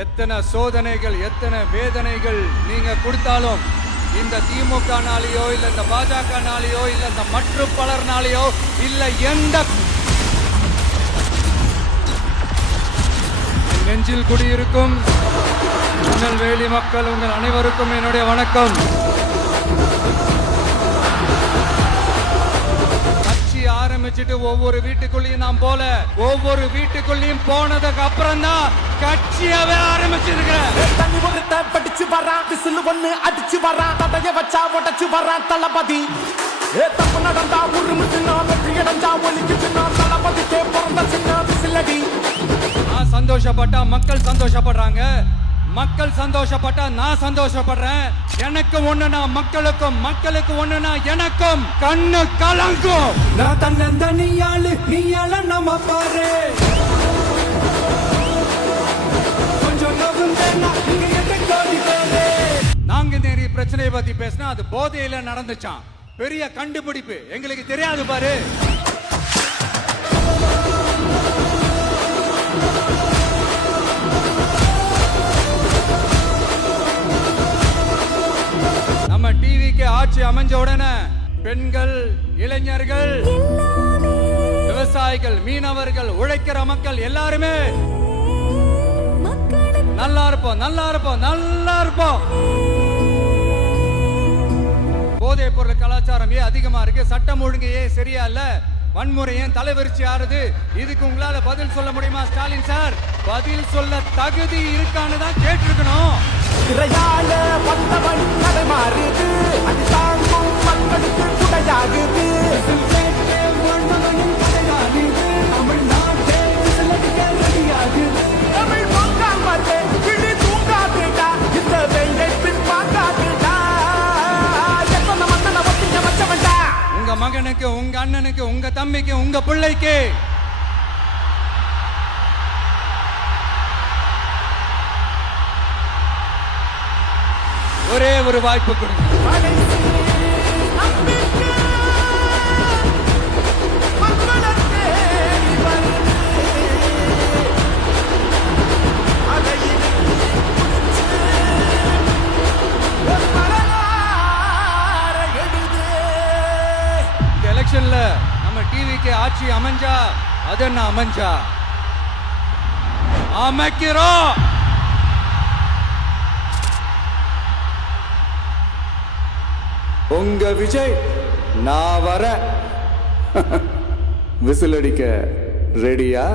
எத்தனை சோதனைகள் எத்தனை வேதனைகள் நீங்க கொடுத்தாலும் இந்த திமுக நாளையோ இல்ல இந்த பாஜக நாளையோ இல்ல இந்த மற்ற பலர் நாளையோ இல்ல எந்த நெஞ்சில் குடியிருக்கும் திருநெல்வேலி மக்கள் உங்கள் அனைவருக்கும் என்னுடைய வணக்கம். ஆரம்பிச்சுட்டு ஒவ்வொரு வீட்டுக்குள்ளேயும் நாம் போல ஒவ்வொரு வீட்டுக்குள்ளேயும் போனதுக்கு அப்புறம் தான் கட்சியாவே ஆரம்பிச்சிருக்கிறேன். படிச்சு வரான் விசில் ஒண்ணு அடிச்சு வரான் தடைய வச்சா உடச்சு வரான் தளபதி. தப்பு நடந்தா உருமு சின்ன வெற்றி அடைஞ்சா ஒலிக்கு சின்ன தளபதிக்கே பிறந்த சின்ன விசிலடி. நான் சந்தோஷப்பட்டா மக்கள் சந்தோஷப்படுறாங்க, மக்கள் சந்தோஷப்பட்டா நான் சந்தோஷப்படுறேன். எனக்கு ஒண்ணுனா மக்களுக்கும் மக்களுக்கு ஒண்ணுனா எனக்கும் கண்ணு கலங்கும். நான் தன்னந்தனியாளு நீயால நம்ம பாரு கொஞ்சம் நாங்க நேரி பிரச்சனையை பத்தி பேசினா அது போதையில நடந்துச்சான். பெரிய கண்டுபிடிப்பு எங்களுக்கு தெரியாது பாரு. நம்ம டிவிக்கு ஆட்சி அமைஞ்ச உடனே பெண்கள், இளைஞர்கள், விவசாயிகள், மீனவர்கள், உழைக்கிற மக்கள் எல்லாருமே நல்லா இருப்போம் நல்லா இருப்போம் நல்லா இருப்போம். போதைப் பொருள் கலாச்சாரம் ஏன் அதிகமா இருக்கு, சட்டம் ஒழுங்கு ஏன் சரியா இல்ல, வன்முறை ஏன் தலைவரிச்சு ஆறுது, இதுக்கு உங்களால பதில் சொல்ல முடியுமா ஸ்டாலின் சார்? பதில் சொல்ல தகுதி இருக்கான்னு தான் கேட்டிருக்கணும். திரையால வந்தவன் கதை மாறுது, அது தாங்கும் மக்களுக்கு குடையாகுது. தமிழ் பொங்காமலே கிளி தூங்காதுடா, இந்த வெயிலை பின் பார்க்காதுடா. எத்தனை மன்னனை ஒட்டிய வச்சவன்டா. உங்க மகனுக்கு, உங்க அண்ணனுக்கு, உங்க தம்பிக்கு, உங்க பிள்ளைக்கு ஒரே ஒரு வாய்ப்பு கொடுங்க. இந்த எலெக்ஷன்ல நம்ம டிவிக்கு ஆட்சி அமைஞ்சா அது என்ன அமைஞ்சா அமைக்கிறோம். உங்க விஜய் நான் வர விசில் அடிக்க ரெடியா?